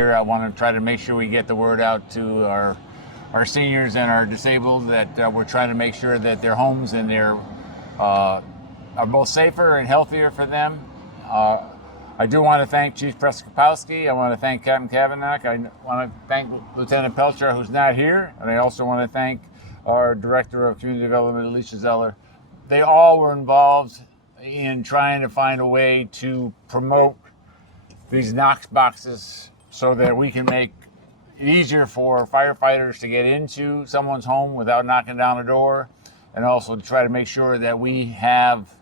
here. I want to try to make sure we get the word out to our seniors and our disabled that we're trying to make sure that their homes and their are both safer and healthier for them. I do want to thank Chief Przekopowski. I want to thank Captain Kavanagh. I want to thank Lieutenant Pelcher, who's not here. And I also want to thank our Director of Community Development, Alicia Zeller. They all were involved in trying to find a way to promote these Knox boxes so that we can make it easier for firefighters to get into someone's home without knocking down the door, and also to try to make sure that we have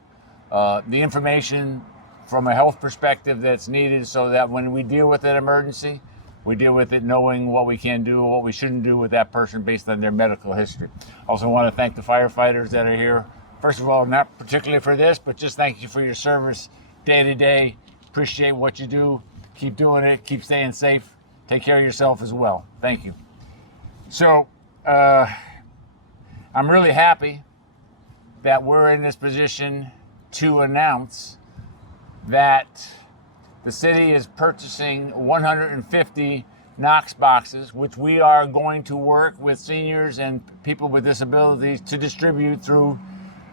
the information from a health perspective that's needed so that when we deal with an emergency, we deal with it knowing what we can do and what we shouldn't do with that person based on their medical history. Also want to thank the firefighters that are here. First of all, not particularly for this, but just thank you for your service day to day. Appreciate what you do. Keep doing it. Keep staying safe. Take care of yourself as well. Thank you. So I'm really happy that we're in this position to announce that the city is purchasing 150 Knox boxes, which we are going to work with seniors and people with disabilities to distribute through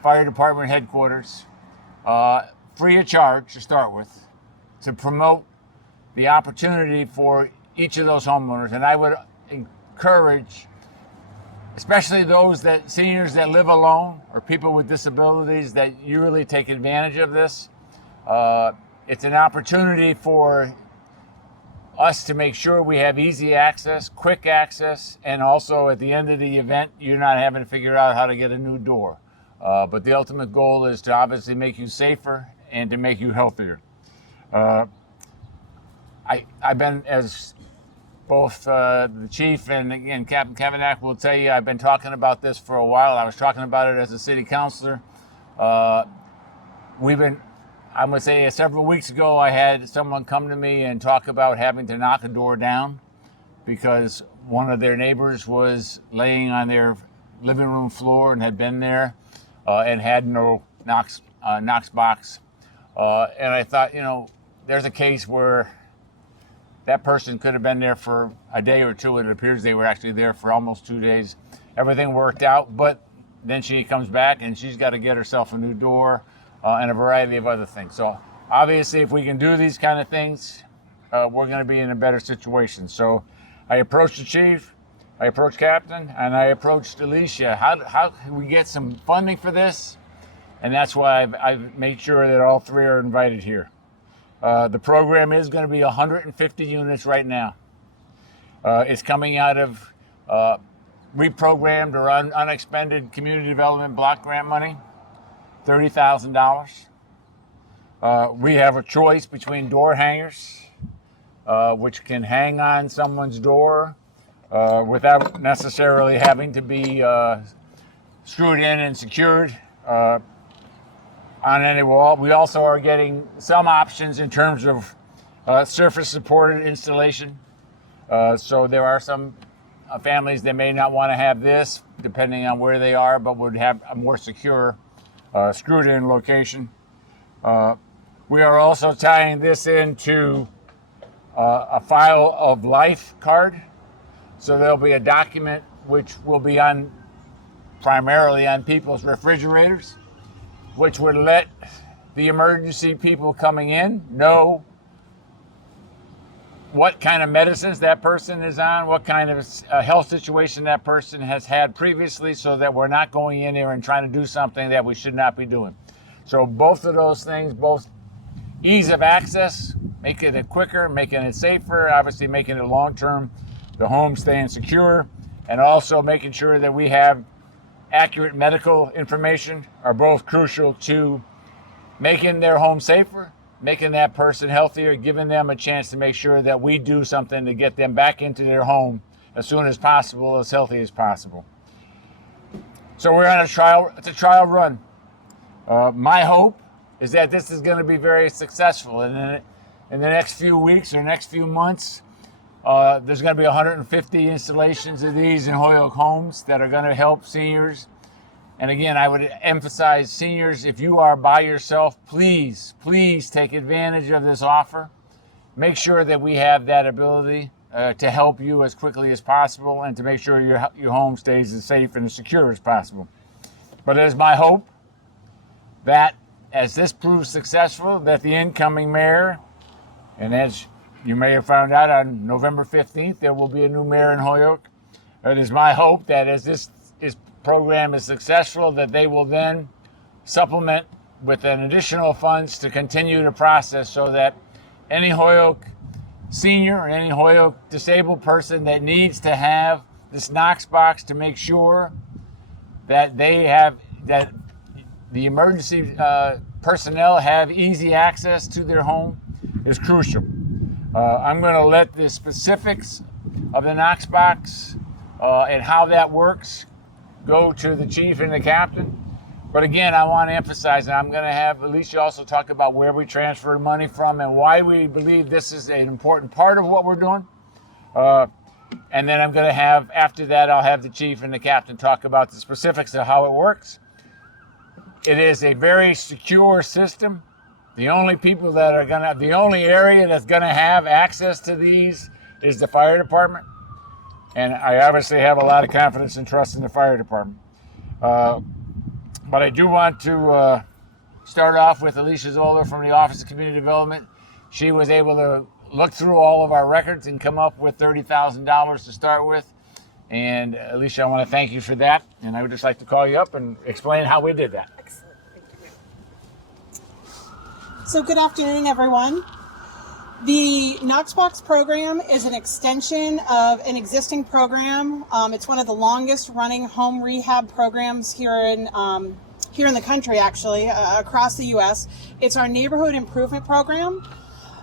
Fire Department headquarters, free of charge to start with, to promote the opportunity for each of those homeowners. And I would encourage, especially those seniors that live alone or people with disabilities, that you really take advantage of this. It's an opportunity for us to make sure we have easy access, quick access, and also at the end of the event, you're not having to figure out how to get a new door. But the ultimate goal is to obviously make you safer and to make you healthier. I've been, as both the chief and again Captain Kavanagh will tell you, I've been talking about this for a while. I was talking about it as a city councilor. I'm going to say several weeks ago, I had someone come to me and talk about having to knock a door down because one of their neighbors was laying on their living room floor and had been there and had no Knox box. And I thought, there's a case where that person could have been there for a day or two. It appears they were actually there for almost 2 days. Everything worked out, but then she comes back and she's got to get herself a new door and a variety of other things. So obviously, if we can do these kind of things, we're going to be in a better situation. So I approached the chief, I approached Captain, and I approached Alicia. How can we get some funding for this? And that's why I've made sure that all three are invited here. The program is going to be 150 units right now. It's coming out of reprogrammed or unexpended community development block grant money, $30,000. We have a choice between door hangers, which can hang on someone's door without necessarily having to be screwed in and secured on any wall. We also are getting some options in terms of surface supported installation. So there are some families that may not want to have this, depending on where they are, but would have a more secure screwed in location. We are also tying this into a file of life card. So there'll be a document which will be primarily on people's refrigerators, which would let the emergency people coming in know what kind of medicines that person is on, what kind of health situation that person has had previously, so that we're not going in there and trying to do something that we should not be doing. So both of those things, both ease of access, making it quicker, making it safer, obviously making it long-term, the home staying secure, and also making sure that we have accurate medical information, are both crucial to making their home safer, making that person healthier, giving them a chance to make sure that we do something to get them back into their home as soon as possible, as healthy as possible. So we're on it's a trial run. My hope is that this is going to be very successful. And in the next few weeks or next few months, there's going to be 150 installations of these in Holyoke homes that are going to help seniors. And again, I would emphasize, seniors, if you are by yourself, please take advantage of this offer. Make sure that we have that ability to help you as quickly as possible and to make sure your home stays as safe and as secure as possible. But it is my hope that as this proves successful, that the incoming mayor, and as you may have found out on November 15th, there will be a new mayor in Holyoke. It is my hope that as this program is successful, that they will then supplement with an additional funds to continue the process so that any Holyoke senior or any Holyoke disabled person that needs to have this Knox box to make sure that that the emergency personnel have easy access to their home is crucial. I'm going to let the specifics of the Knox box and how that works go to the chief and the captain. But again, I want to emphasize, and I'm going to have Alicia also talk about where we transfer money from and why we believe this is an important part of what we're doing. And then I'm going to have, after that, I'll have the chief and the captain talk about the specifics of how it works. It is a very secure system. The only people that are going to, the only area that's going to have access to these is the fire department. And I obviously have a lot of confidence and trust in the fire department. But I do want to start off with Alicia Zoller from the Office of Community Development. She was able to look through all of our records and come up with $30,000 to start with. And Alicia, I want to thank you for that. And I would just like to call you up and explain how we did that. Excellent. Thank you. So good afternoon, everyone. The Knox Box program is an extension of an existing program. It's one of the longest running home rehab programs here in the country, actually, across the U.S. It's our neighborhood improvement program.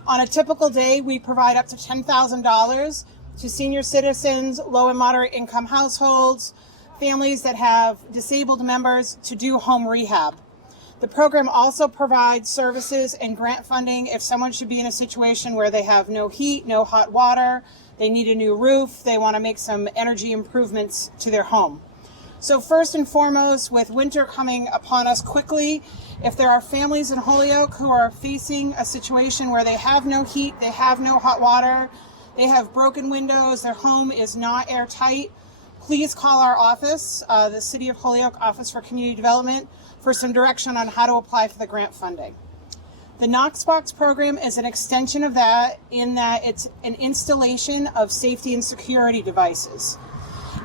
On a typical day, we provide up to $10,000 to senior citizens, low and moderate income households, families that have disabled members to do home rehab. The program also provides services and grant funding if someone should be in a situation where they have no heat, no hot water, they need a new roof, they want to make some energy improvements to their home. So first and foremost, with winter coming upon us quickly, if there are families in Holyoke who are facing a situation where they have no heat, they have no hot water, they have broken windows, their home is not airtight, please call our office, the City of Holyoke Office for Community Development, for some direction on how to apply for the grant funding. The Knox Box program is an extension of that in that it's an installation of safety and security devices.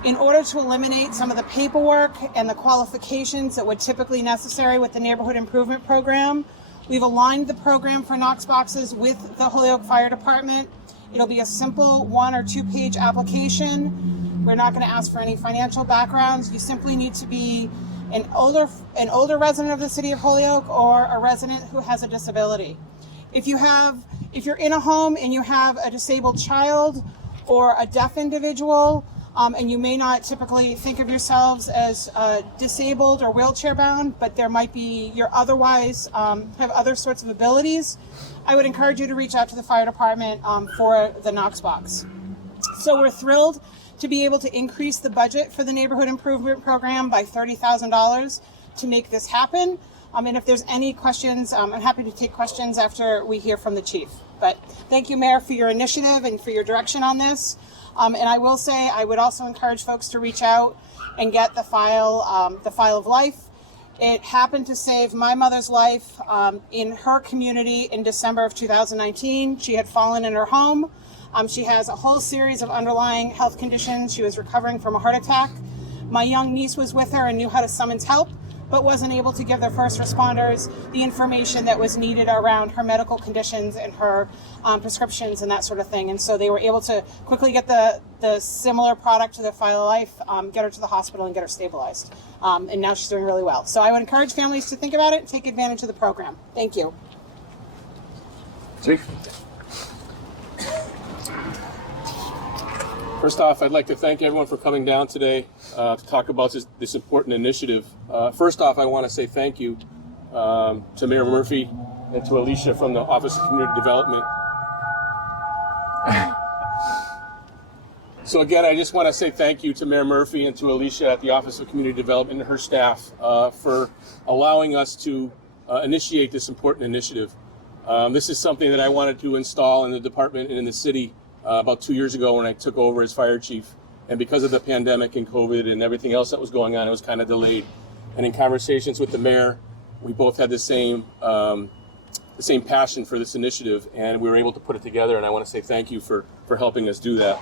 In order to eliminate some of the paperwork and the qualifications that would typically necessary with the neighborhood improvement program, we've aligned the program for Knox Boxes with the Holyoke Fire Department. It'll be a simple 1 or 2 page application. We're not going to ask for any financial backgrounds. You simply need to be an older resident of the city of Holyoke or a resident who has a disability. If you're in a home and you have a disabled child or a deaf individual, and you may not typically think of yourselves as disabled or wheelchair bound, but there might be, you're otherwise have other sorts of abilities, I would encourage you to reach out to the fire department for the Knox Box. So we're thrilled to be able to increase the budget for the neighborhood improvement program by $30,000 to make this happen. And if there's any questions, I'm happy to take questions after we hear from the chief. But thank you, Mayor, for your initiative and for your direction on this. And I will say, I would also encourage folks to reach out and get the file of life. It happened to save my mother's life in her community in December of 2019. She had fallen in her home. She has a whole series of underlying health conditions. She was recovering from a heart attack. My young niece was with her and knew how to summons help, but wasn't able to give the first responders the information that was needed around her medical conditions and her prescriptions and that sort of thing. And so they were able to quickly get the similar product to the file of life, get her to the hospital and get her stabilized. And now she's doing really well. So I would encourage families to think about it and take advantage of the program. Thank you. Chief? First off, I'd like to thank everyone for coming down today to talk about this important initiative. First off, I want to say thank you to Mayor Murphy and to Alicia from the Office of Community Development. So again, I just want to say thank you to Mayor Murphy and to Alicia at the Office of Community Development and her staff for allowing us to initiate this important initiative. This is something that I wanted to install in the department and in the city about 2 years ago when I took over as fire chief. And because of the pandemic and COVID and everything else that was going on, it was kind of delayed. And in conversations with the mayor, we both had the same passion for this initiative, and we were able to put it together. And I want to say thank you for helping us do that.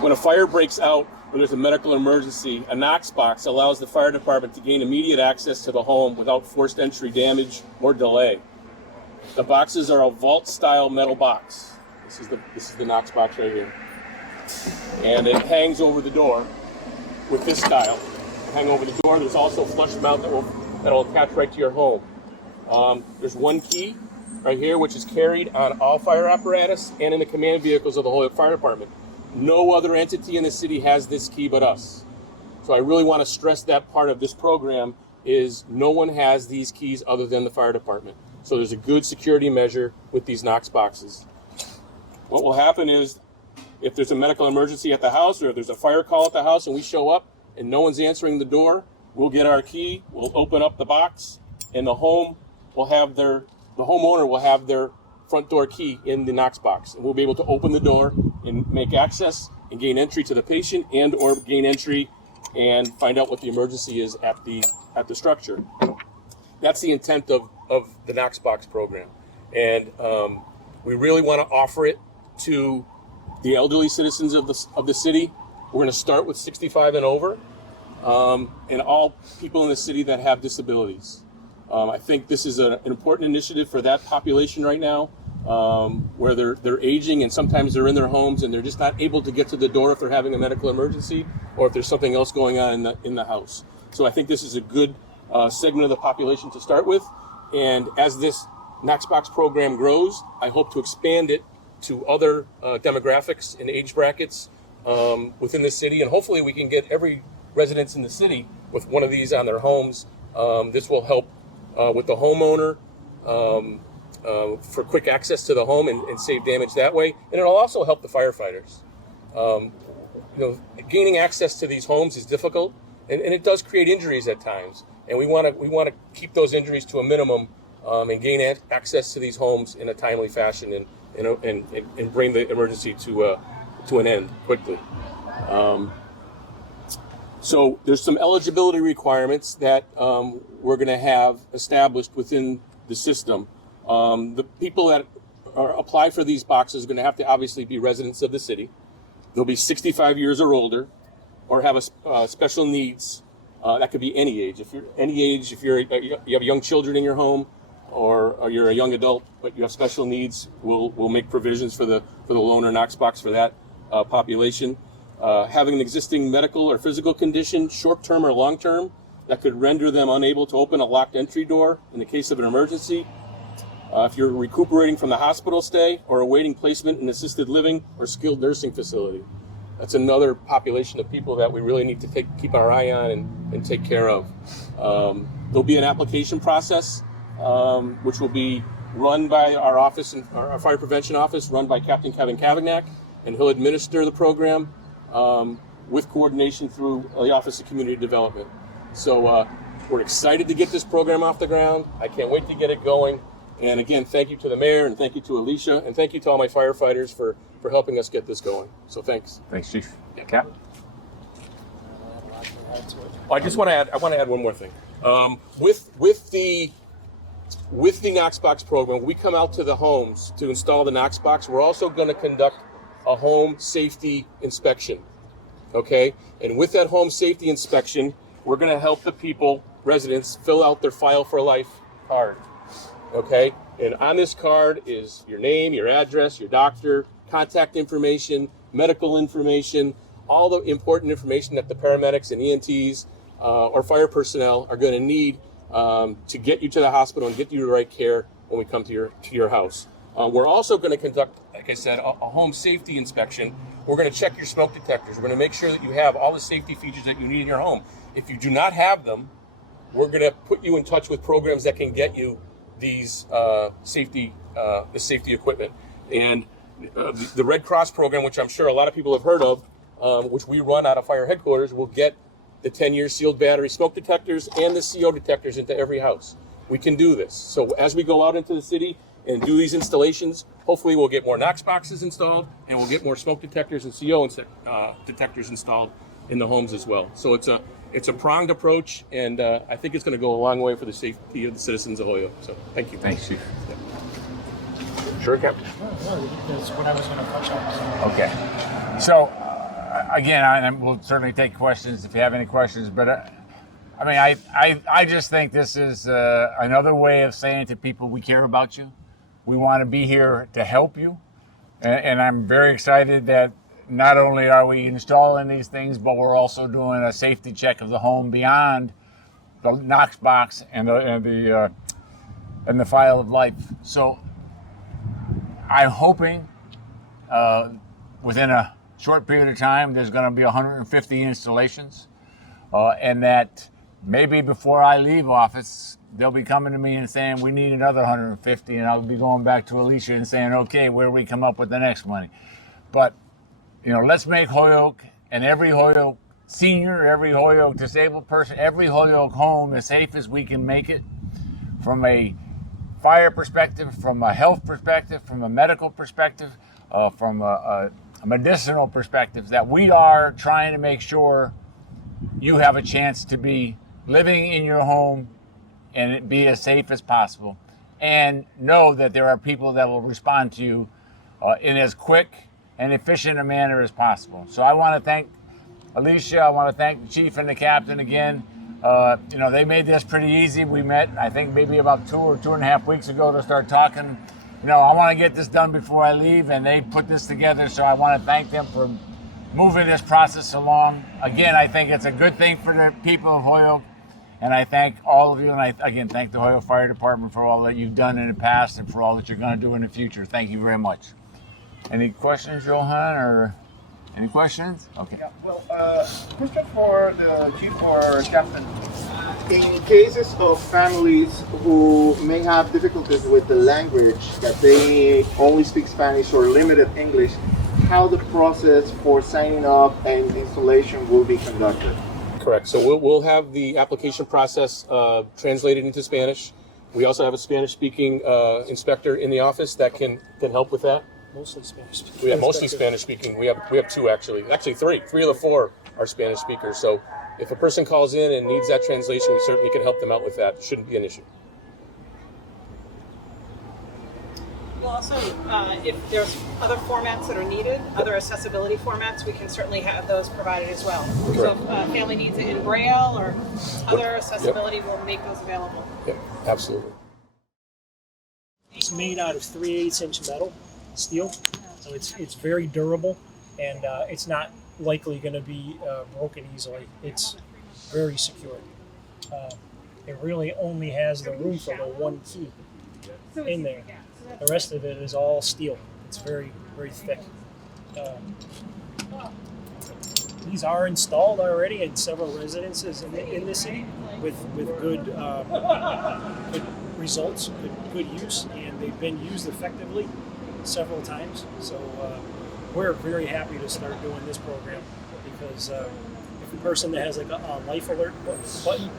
When a fire breaks out or there's a medical emergency, a Knox box allows the fire department to gain immediate access to the home without forced entry, damage, or delay. The boxes are a vault-style metal box. This is the Knox box right here, and it hangs over the door with this style. Hang over the door. There's also a flush mount that'll attach right to your home. There's one key right here, which is carried on all fire apparatus and in the command vehicles of the Holyoke Fire Department. No other entity in the city has this key but us. So I really want to stress that part of this program is no one has these keys other than the fire department. So there's a good security measure with these Knox boxes. What will happen is if there's a medical emergency at the house or if there's a fire call at the house and we show up and no one's answering the door, we'll get our key, we'll open up the box, and the homeowner will have their front door key in the Knox box. And we'll be able to open the door and make access and gain entry to the patient and or gain entry and find out what the emergency is at the structure. That's the intent of the Knox Box program. And we really want to offer it to the elderly citizens of the city. We're going to start with 65 and over, and all people in the city that have disabilities. I think this is an important initiative for that population right now, where they're aging and sometimes they're in their homes and they're just not able to get to the door if they're having a medical emergency or if there's something else going on in the house. So I think this is a good segment of the population to start with. And as this Knox Box program grows, I hope to expand it to other demographics and age brackets within the city, and hopefully we can get every residence in the city with one of these on their homes. This will help with the homeowner for quick access to the home and save damage that way, and it'll also help the firefighters. Gaining access to these homes is difficult, and it does create injuries at times, and we want to keep those injuries to a minimum and gain access to these homes in a timely fashion and bring the emergency to an end quickly. So there's some eligibility requirements that we're going to have established within the system. The people that apply for these boxes are going to have to obviously be residents of the city. They'll be 65 years or older, or have special needs. That could be any age. If you have young children in your home, or you're a young adult but you have special needs, we'll make provisions for the loaner Knox box for that population. Having an existing medical or physical condition, short-term or long-term, that could render them unable to open a locked entry door in the case of an emergency. If you're recuperating from the hospital stay or awaiting placement in assisted living or skilled nursing facility. That's another population of people that we really need to keep our eye on and take care of. There'll be an application process, which will be run by our office, and our fire prevention office, run by Captain Kevin Cavagnac, and he'll administer the program with coordination through the Office of Community Development. So we're excited to get this program off the ground. I can't wait to get it going. And again, thank you to the mayor, and thank you to Alicia, and thank you to all my firefighters for helping us get this going. So thanks. Thanks, Chief. Cap? I just want to add one more thing. With the Knox Box program, we come out to the homes to install the Knox Box. We're also going to conduct a home safety inspection. Okay? And with that home safety inspection, we're going to help the residents, fill out their File for Life card. Okay? And on this card is your name, your address, your doctor, contact information, medical information, all the important information that the paramedics and EMTs or fire personnel are going to need to get you to the hospital and get you the right care when we come to your house. We're also going to conduct, like I said, a home safety inspection. We're going to check your smoke detectors. We're going to make sure that you have all the safety features that you need in your home. If you do not have them, we're going to put you in touch with programs that can get you these safety equipment. And the Red Cross program, which I'm sure a lot of people have heard of, which we run out of fire headquarters, will get the 10-year sealed battery smoke detectors and the CO detectors into every house. We can do this. So as we go out into the city and do these installations. Hopefully we'll get more Knox boxes installed, and we'll get more smoke detectors and CO detectors installed in the homes as well. So it's a pronged approach, and I think it's going to go a long way for the safety of the citizens of Holyoke. So thank you. Thanks, Chief. Yeah. Sure, Captain. That's what I was going to touch on. Okay. So, again, we'll certainly take questions if you have any questions, but I mean, I just think this is another way of saying to people, we care about you. We want to be here to help you. And I'm very excited that not only are we installing these things, but we're also doing a safety check of the home beyond the Knox box and the file of life. So I'm hoping within a short period of time, there's going to be 150 installations, and that maybe before I leave office, they'll be coming to me and saying, we need another 150, and I'll be going back to Alicia and saying, okay, where do we come up with the next money? But, you know, let's make Holyoke and every Holyoke senior, every Holyoke disabled person, every Holyoke home as safe as we can make it, from a fire perspective, from a health perspective, from a medical perspective, from a medicinal perspective, that we are trying to make sure you have a chance to be living in your home and it be as safe as possible, and know that there are people that will respond to you in as quick and efficient a manner as possible. So I want to thank Alicia, I want to thank the Chief and the Captain again. You know, they made this pretty easy. We met, I think, maybe about 2 or 2.5 weeks ago to start talking. You know, I want to get this done before I leave, and they put this together, so I want to thank them for moving this process along. Again, I think it's a good thing for the people of Holyoke, and I thank all of you, and I, again, thank the Holyoke Fire Department for all that you've done in the past and for all that you're going to do in the future. Thank you very much. Any questions, Johan, or any questions? Okay. Yeah, well, question for the Chief or Captain. In cases of families who may have difficulties with the language, that they only speak Spanish or limited English, how the process for signing up and installation will be conducted? Correct. So we'll have the application process translated into Spanish. We also have a Spanish-speaking inspector in the office that can help with that. Mostly Spanish. We have mostly Spanish-speaking. We have 2 actually. Actually 3. 3 of the 4 are Spanish speakers. So if a person calls in and needs that translation, we certainly can help them out with that. It shouldn't be an issue. We'll also, if there's other formats that are needed, other accessibility formats, we can certainly have those provided as well. Correct. So if family needs it in Braille or other accessibility, we'll make those available. Yeah, absolutely. It's made out of 3/8-inch metal, steel, so it's very durable, and it's not likely going to be broken easily. It's very secure. It really only has the room for the one key in there. The rest of it is all steel. It's very, very thick. These are installed already in several residences in the city with good good results, good use, and they've been used effectively several times. So we're very happy to start doing this program, because if a person that has like a life alert button,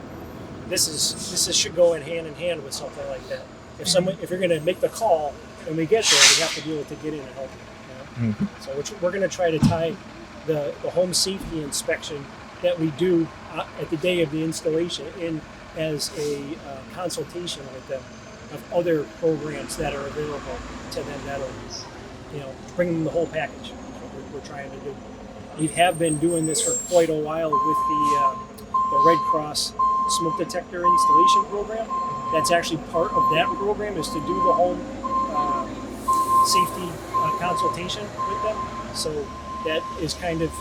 this should go in hand with something like that. If you're going to make the call and we get there, we have to be able to get in and help you. You know? Mm-hmm. So we're going to try to tie the home safety inspection that we do at the day of the installation in as a consultation with them of other programs that are available to them that'll, you know, bring them the whole package. That's what we're trying to do. We have been doing this for quite a while with the Red Cross smoke detector installation program. That's actually part of that program, is to do the home safety consultation with them. So that is kind of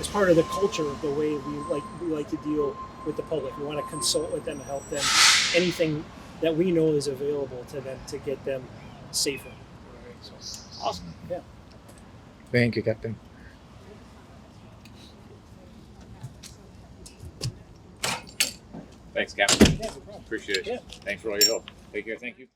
as part of the culture of the way we like to deal with the public. We want to consult with them and help them. Anything that we know is available to them to get them safer. So, awesome. Yeah. Thank you, Captain. Thanks, Captain. Yeah, no problem. Appreciate it. Yeah. Thanks for all your help. Take care. Thank you.